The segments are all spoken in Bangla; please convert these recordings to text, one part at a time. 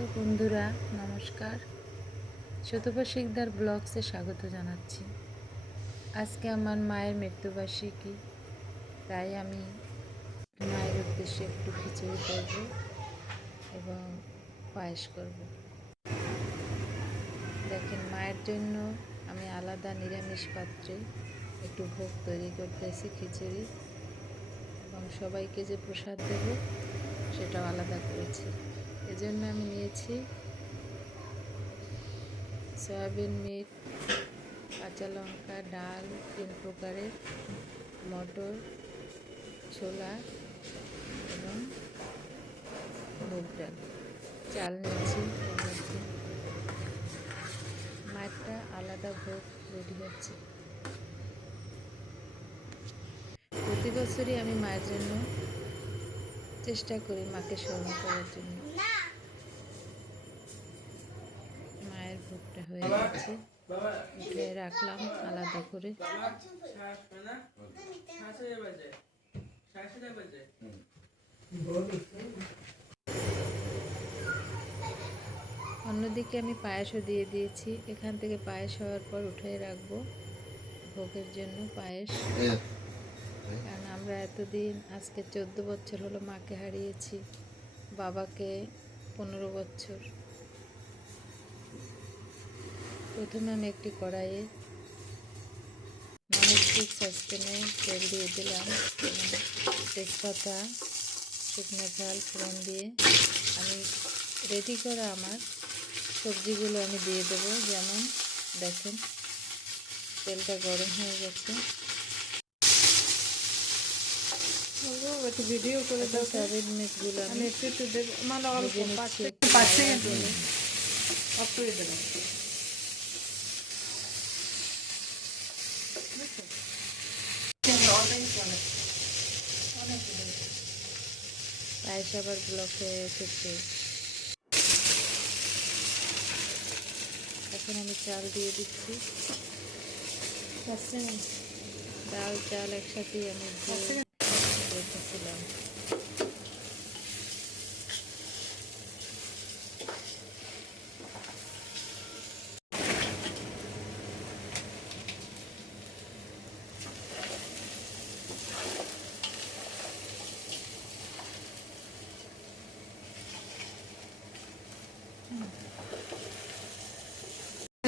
হ্যালো বন্ধুরা, নমস্কার। শতপা শিকদার ব্লগসে স্বাগত জানাচ্ছি। আজকে আমার মায়ের মৃত্যুবার্ষিকী, তাই আমি মায়ের উদ্দেশ্যে একটু খিচুড়ি করব এবং পায়েস করব। দেখেন, মায়ের জন্য আমি আলাদা নিরামিষ পাত্রে একটু ভোগ তৈরি করতেছি, খিচুড়ি, এবং সবাইকে যে প্রসাদ দেব সেটাও আলাদা করেছি। এজন্য আমি নিয়েছি সয়াবিন মিট, কাঁচা লঙ্কা, ডাল 3 প্রকারের, মটর, ছোলা এবং মুগ ডাল, চাল নিয়েছি। এর মধ্যে মায়েরটা আলাদা ভোগ রেডি হচ্ছে। প্রতি বছরই আমি মায়ের জন্য চেষ্টা করি মাকে স্মরণ করার জন্য। মায়ের ভোগটা হয়ে গেছে, উঠে রাখলাম আলাদা করে। অন্যদিকে আমি পায়েসও দিয়ে দিয়েছি। এখান থেকে পায়েস হওয়ার পর উঠিয়ে রাখবো ভোগের জন্য পায়েস। কারণ আমরা এতদিন, আজকে 14 বছর হলো মাকে হারিয়েছি, বাবাকে 15 বছর। প্রথমে আমি একটি কড়াইয়ে ননস্টিক সসপ্যানে তেল দিয়ে দিলাম এবং তেজপাতা, শুকনো ঝাল ফোড়ন দিয়ে আমি রেডি করা আমার সবজিগুলো আমি দিয়ে দেবো। যেমন দেখেন, তেলটা গরম হয়ে গেছে। ভিডিও করে দাও। সয়াবিন মিটগুলো আমি একটু দেবো, মানে অল্প ভেজে নিচ্ছি। 5 সেকেন্ড অফ করে দেবো। পায়েস আবার ব্লক হয়ে এসেছে। এখন আমি চাল দিয়ে দিচ্ছি। ডাল চাল একসাথেই আমি রেখেছিলাম।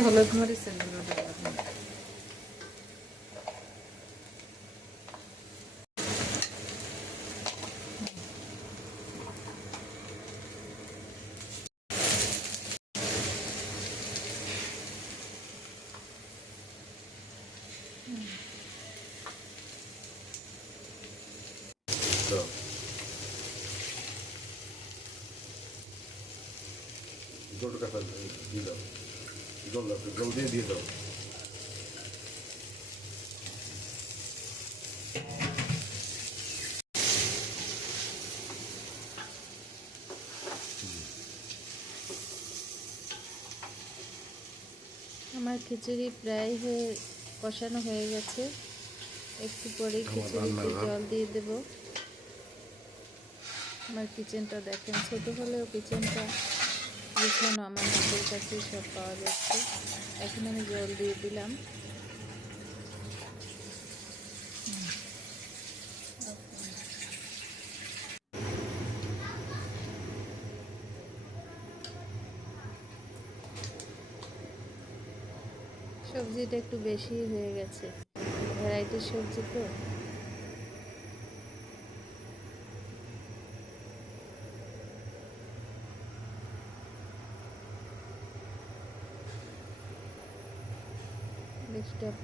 হলুদ মরিচ জলটা দিয়ে দাও, জল দিয়ে দাও। আমার খিচুড়ি প্রায় হয়ে কষানো হয়ে গেছে। একটু পরে খিচুড়িতে জল দিয়ে দেব। আমার কিচেনটা দেখেন, ছোট হলেও কিচেনটা গুছানো, আমার হাতের কাছে সব পাওয়া যাচ্ছে। এখন আমি জল দিয়ে দিলাম। সবজিটা একটু বেশি হয়ে গেছে, ভ্যারাইটির সবজি তো।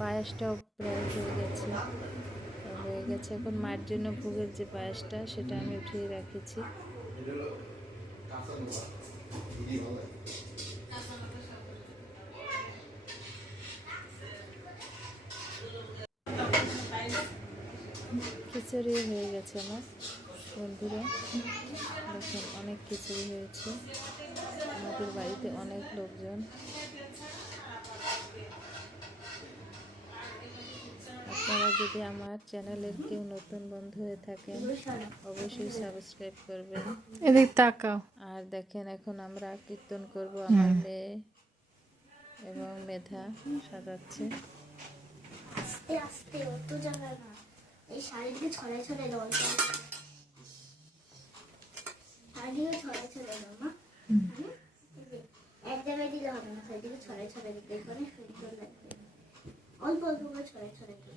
পায়েসটাও প্রায় হয়ে গেছে। এখন মায়ের জন্য ভোগের যে পায়েসটা, সেটা আমি উঠিয়ে রেখেছি। খিচুড়ি হয়ে গেছে আমার বন্ধুরা। দেখেন, অনেক খিচুড়ি হয়েছে। আমাদের বাড়িতে অনেক লোকজন। আপনারা যদি আমার চ্যানেলের কেউ নতুন বন্ধু হয়ে থাকেন অবশ্যই সাবস্ক্রাইব করবেন। এদিক তাকাও। আর দেখেন এখন আমরা কীর্তন করব। আমার মেয়ে এবং মেধা সাজাচ্ছে। আস্তে আস্তে অত জায়গা না, এই শাড়িটাকে ছড়াই ছড়াই দাও, শাড়িও ছড়াই ছড়াই দাও মা। এক জায়গায় দিলে হবে না, শাড়িটাকে ছড়াই ছড়াই দিতে করে সুন্দর লাগবে। অল্প অল্প করে ছড়াই ছড়াই দিই।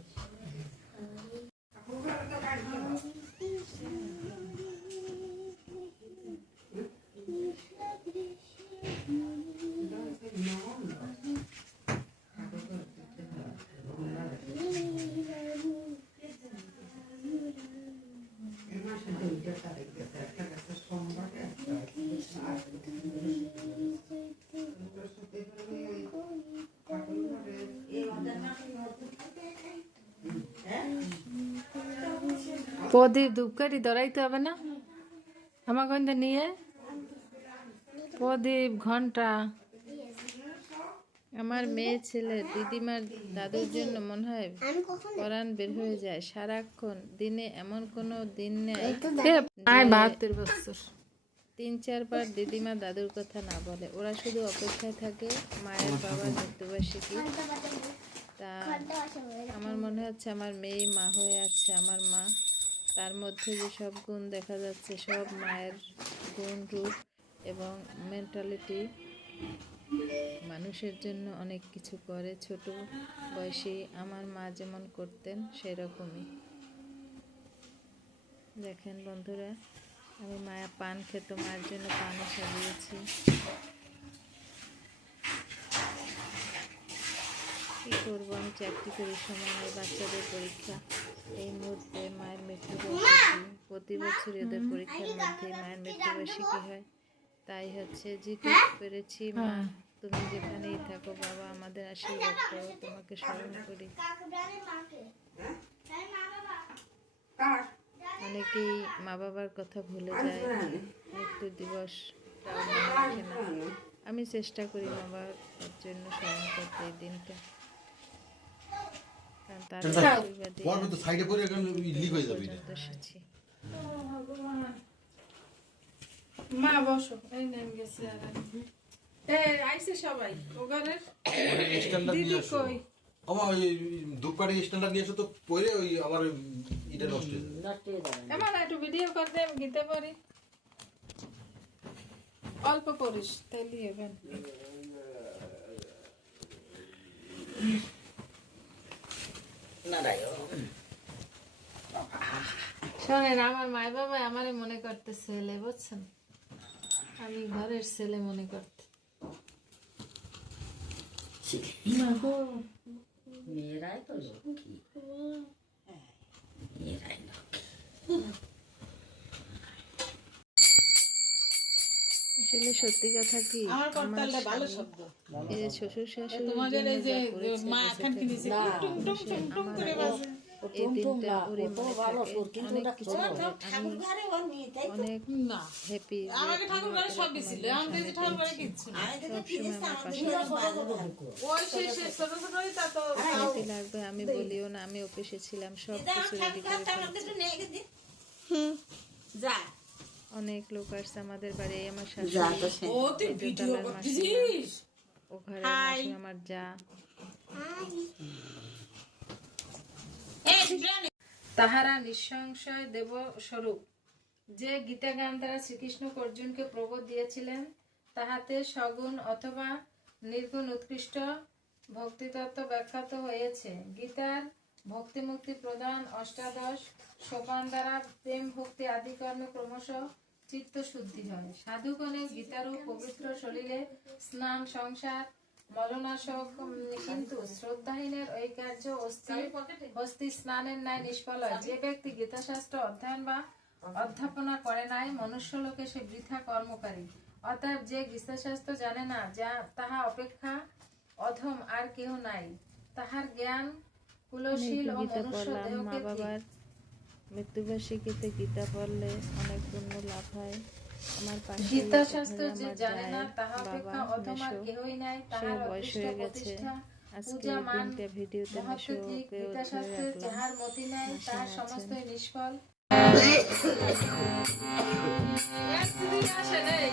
প্রদীপ ধূপকাঠি ধরাইতে হবে না আমার গন্ধে নিয়ে? প্রদীপ ঘন্টা। আমার মেয়ে ছেলে দিদিমার দাদুর জন্য মনে হয় আমি কখন পরাণ বের হয়ে যায় সারাক্ষণ। দিনে এমন কোনো দিন নেই 72 বছর। 3-4 বার দিদিমা দাদুর কথা না বলে। ওরা শুধু অপেক্ষায় থাকে মায়ের বাবার মৃত্যুবার্ষিকী। তা আমার মনে হচ্ছে আমার মেয়ে মা হয়ে আসছে। আমার মা, তার মধ্যে যে সব গুণ দেখা যাচ্ছে সব মায়ের গুণ, রূপ এবং মেন্টালিটি। মানুষের জন্য অনেক কিছু করে। ছোট বয়সী আমার মা যেমন করতেন সেরকমই। দেখেন বন্ধুরা, আমি মায়া পান খেত, মায়ের জন্য পানও সাজিয়েছি। কী করবো, আমি চাকরি করি, সময় নেই, বাচ্চাদের পরীক্ষা। এই মুহূর্তে মায়ের মৃত্যুবার্ষিকী। প্রতি বছর এদের পরীক্ষার মধ্যে মায়ের মৃত্যুবার্ষিকী হয়। তাই হচ্ছে যেটুকু পেরেছি, মা তুমি যেখানেই থাকো বাবা আমাদের আশীর্বাদ করো, তোমাকে স্মরণ করি। অনেকেই মা বাবার কথা ভুলে যায়, মৃত্যু দিবসটাও মনে রাখে না। আমি চেষ্টা করি মা বাবার জন্য স্মরণ করতে এই দিনটা, কারণ তার আশীর্বাদে পর্যন্ত এসেছি। মা বসো, এই নেম গেছে আর এই আইছে সবাই ও ঘরের দিদি কই? আমার ওই ধূপকাঠি স্ট্যান্ডার নিয়ে এসে তো পরে ওই আমার এটা নষ্ট হয়ে যাবে। এমন একটু ভিডিও করতে আমি গীতে পারি, অল্প করিস তাইলে হবে। শোনেন, আমার মাই বাবা আমারে মনে করতে ছেলে, বুঝছেন? আমি ঘরের ছেলে মনে করতে। মেয়েরাই তো লক্ষ্মী, মেয়েরাই লক্ষ্মী। আসলে সত্যি কথা কি, আমার করতালটা ভালো শব্দ। এই যে শ্বশুর শাশুড়ি তোমাদের এই যে মা এখন কিনেছে টুম টুম টুম টুম করে বাজে। এই দিনটা ওরে মনে থাকে, অনেক কিছু করে। আমি অনেক না হ্যাপি। আমাকে ঠাকুর ঘরে সবই ছিল, আমাদের যে ঠাকুর ঘরে কিচ্ছু না। সবসময় আমার পাশে ওই শেষে ছোট ছোটই তা তো খাইতে লাগবে, আমি বলিও না। আমি অফিসে ছিলাম, সব কিছু রেডি করে ফেলেছি। অনেক লোক আসছে আমাদের বাড়ি। এই আমার শাশুড়ি, ও তুই এই ভিডিও দোতলার মাসিমা, করতেছিস? ও ঘরের মাসিমা আমার যা। তাহারা নিঃসংশয় দেব স্বরূপ। যে গীতা গান দ্বারা শ্রীকৃষ্ণ অর্জুনকে প্রবোধ দিয়েছিলেন, তাহাতে সগুণ অথবা নির্গুণ উৎকৃষ্ট ভক্তিতত্ত্ব ব্যাখ্যাত হয়েছে। গীতার ভক্তিমুক্তি প্রদান অষ্টাদশ সোপান দ্বারা প্রেম ভক্তি আদি কর্মে ক্রমশ চিত্ত শুদ্ধি হয়। সাধুগণের গীতারূপ পবিত্র শরীরে স্নান সংসার মলনাশক, কিন্তু শ্রদ্ধাহীনের ওই কার্য অস্থি স্নানের ন্যায় নিষ্ফল হয়। যে ব্যক্তি গীতাশাস্ত্র অধ্যয়ন বা অধ্যাপনা করে নাই, মনুষ্যলোকে সে বৃথা কর্মকারী। অতএব যে গীতাশাস্ত্র জানে না, যা তাহা অপেক্ষা অধম আর কেহ নাই। তাহার জ্ঞান কুলশীল ও গীতা মনুষ্য পড়লাম। মা দেহকে বাবার মৃত্যুবার্ষিকীতে গীতা পড়লে অনেক পুণ্য লাভ হয়। আমার পাশে গীতাশাস্ত্র ঘরে যে আমার জানে না, জায়ের তাহা বাবা অপেক্ষা অধম আর মেসো, কেহই নাই। সে তাহার বয়স অদৃষ্ট হয়ে গেছে। প্রতিষ্ঠা আজকের মান দিনটা ভিডিওতে আমি মহাত্মিক শোকে গীতাশাস্ত্রে রাখলাম। যাহার মতি নাই তার আছেন। সমস্তই নিষ্ফল। একদিন আসে নেই।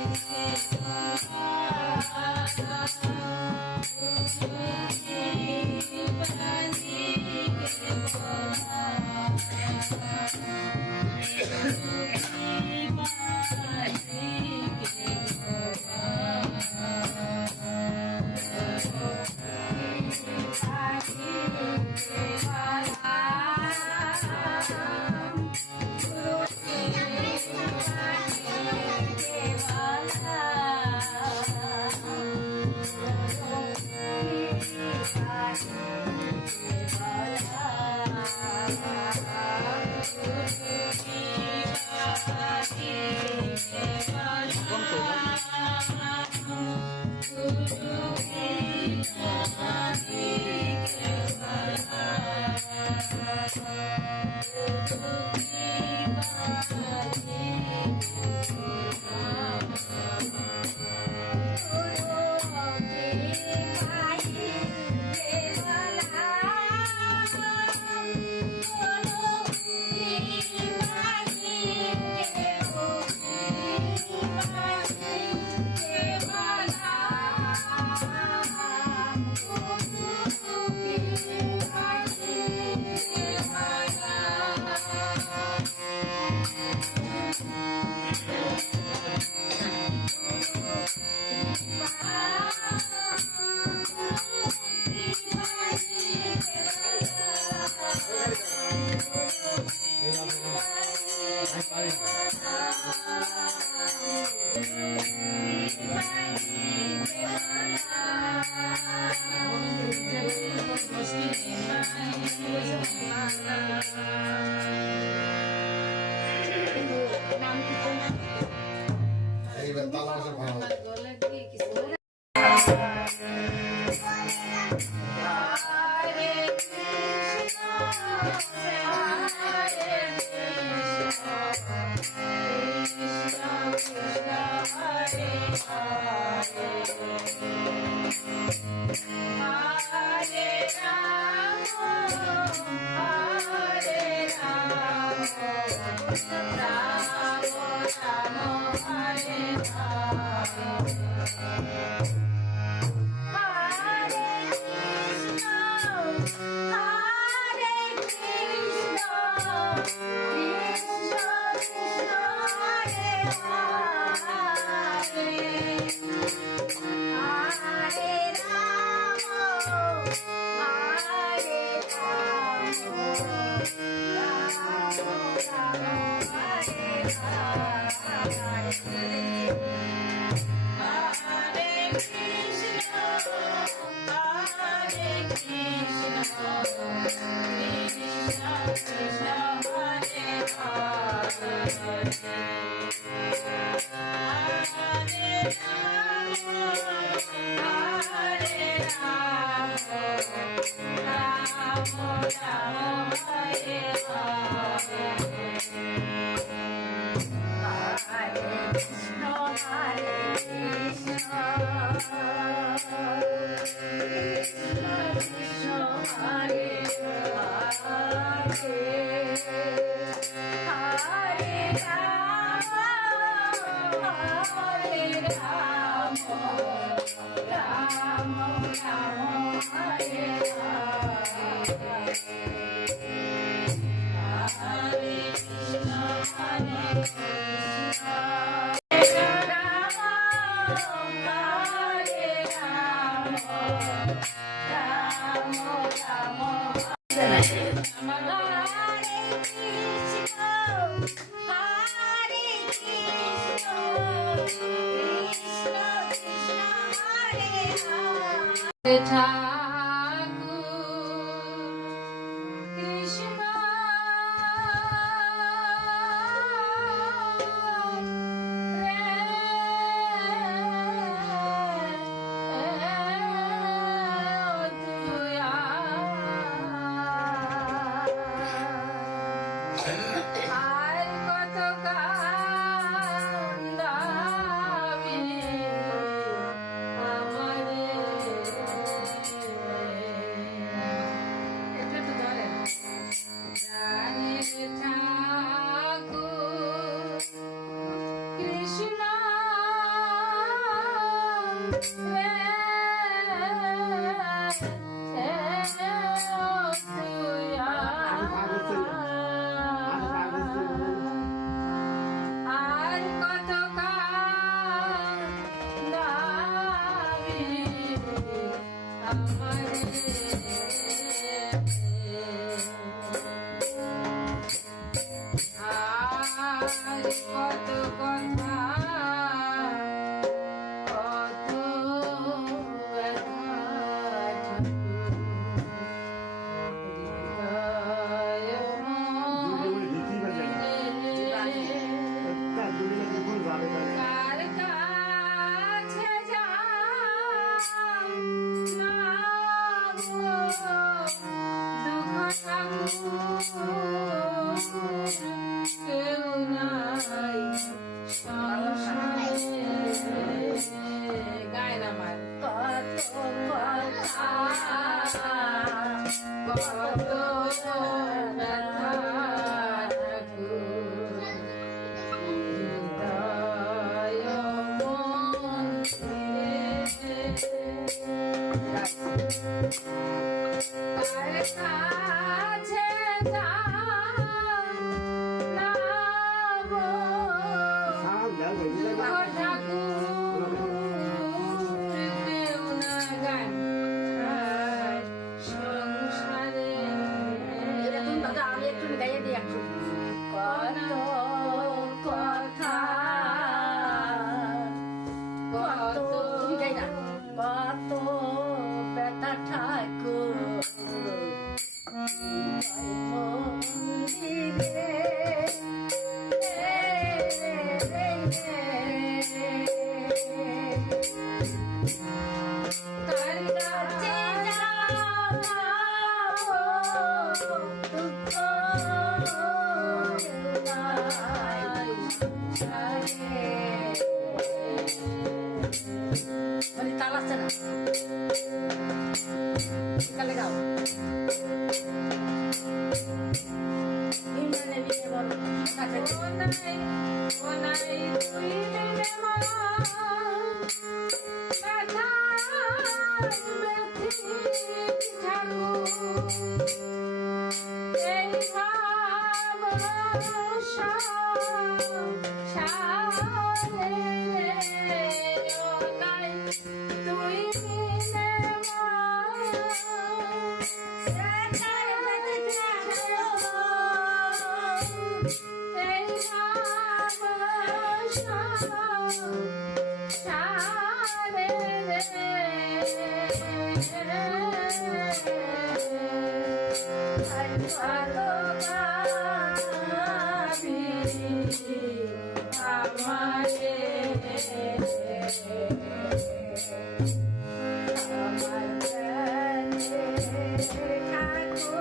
এইবার তালা আসে ভালো হবে। গলে দিয়ে কিছু আর কত কাঁদাবি আমারে, আর কত কথা কত ব্যথা কার কাছে যাও না গো, দুঃখ ঠাকুর কেউ নাই সংসারে। গায় না আমার কত কথা কত ব্যথা ঠাকুর হৃদয় মন্দিরে। কার কাছে যাও না গো, ঠাকুর কেউ না গায় সংসারে। এরকম দাদা আমি একটু গাইয়ে দিই একটু। কত কথা কত তুমি গাই না। কত ব্যথা ঠাকুর মন্দিরে, কার কাছে যাও না গো, দুঃখ নাই সংসারে। মানে তাল আছে না, কালে গাও। বিমানে বিনে বলো কাছে ও নাই তুই বিনে মন ব্যথায় ব্যথি ঠাকুর, এই ভাব সংসারে। ও নাই তুই বিনে মন ব্যথায় ব্যথি ঠাকুর, এই ভাব সংসারে। ভালো গাবি আমারে, আমার প্রাণে ঠাকুর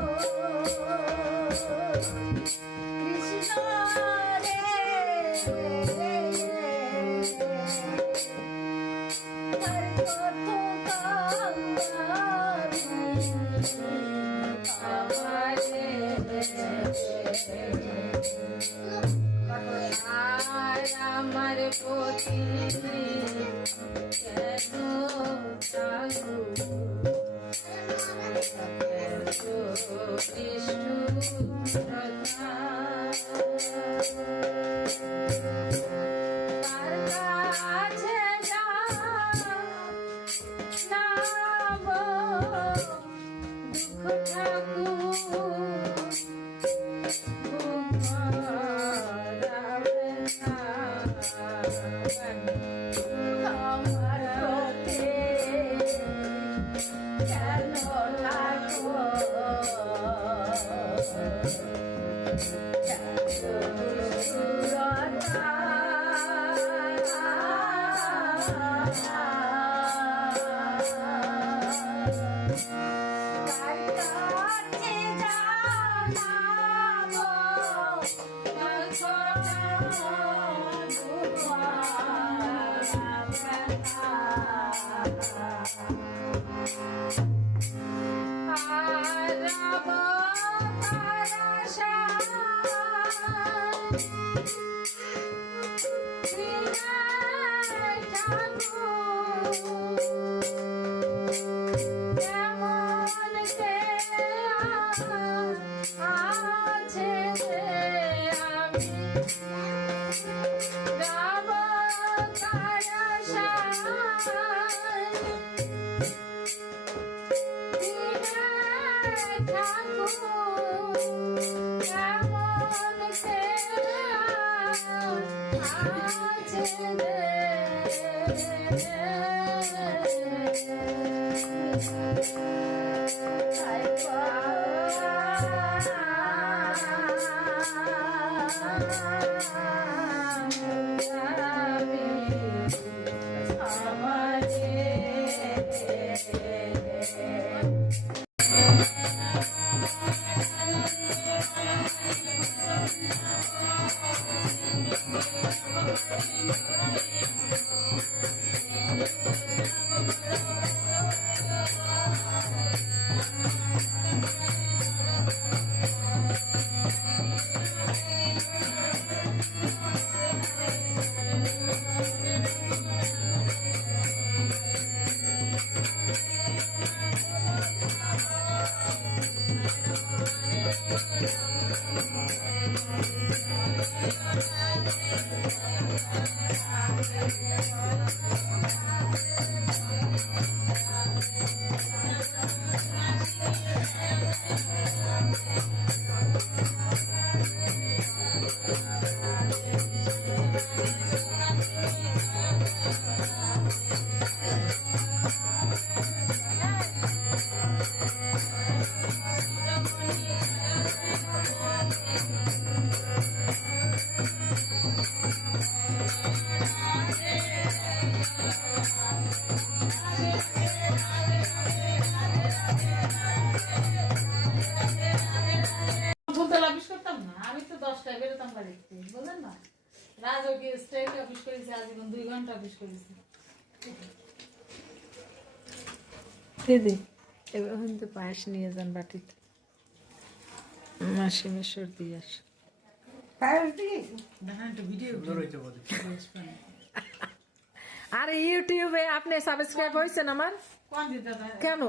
কৃষ্ণ রে, আর কত কান্দাবি আমারে। আর আমার প্রতি কেন নিষ্ঠুরতা, কার কাছে যাও না গো, দুঃখ ঠাকুর আমার প্রতি কেন লাগো সুরতা, কার কাছে যাও না গো, ঠাকুর কেমন কে আছে যে আমি গাব তার আশায় দিনে থাকুক কেমন কে আছে অফিস করতাম না, আমি তো 10টায় বেরোতাম বাড়িতে, বললেন না রাজকে স্ট্রেট অফিস করেছি আজীবন 2 ঘন্টা অফিস করেছি। দিদি এবার তো পায়েস নিয়ে যান বাটিতে, মাসিমের সর্দি আসে। আর ইউটিউবে আপনি সাবস্ক্রাইব হয়েছেন আমার? কেন?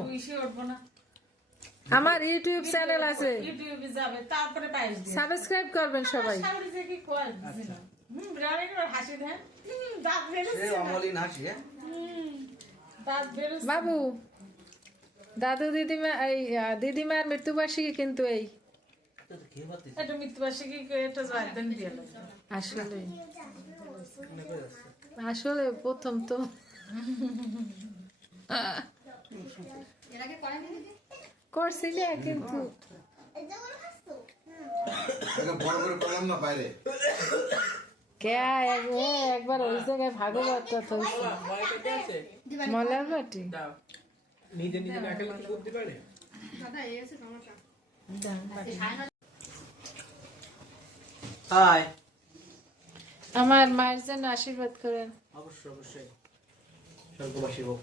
আমার ইউটিউব চ্যানেল আছে, ইউটিউবে যাবে তারপরে পায়েস দিয়ে সাবস্ক্রাইব করবেন সবাই। সামনে যে কি কয় বুঝি না। বিরাট একটা হাসি দেন, দাঁত বেরোচ্ছে দাঁত বেরোচ্ছে। বাবু দাদু দিদিমা এই দিদিমার মৃত্যুবার্ষিকী কিন্তু এই এটা মৃত্যুবার্ষিকী এটা জয়দিন দিয়ে আসলে আসলে প্রথম তো করছিলে কিন্তু বড় করে করলাম না বাইরে কে একবার ওই জায়গায় ভাগবত কথা হয়েছে মলার বাটি নিজে নিজে না খেলে কি করতে পারে? হাই, আমার মায়ের জন্য আশীর্বাদ করেন। অবশ্যই অবশ্যই স্বর্গবাসী হোক।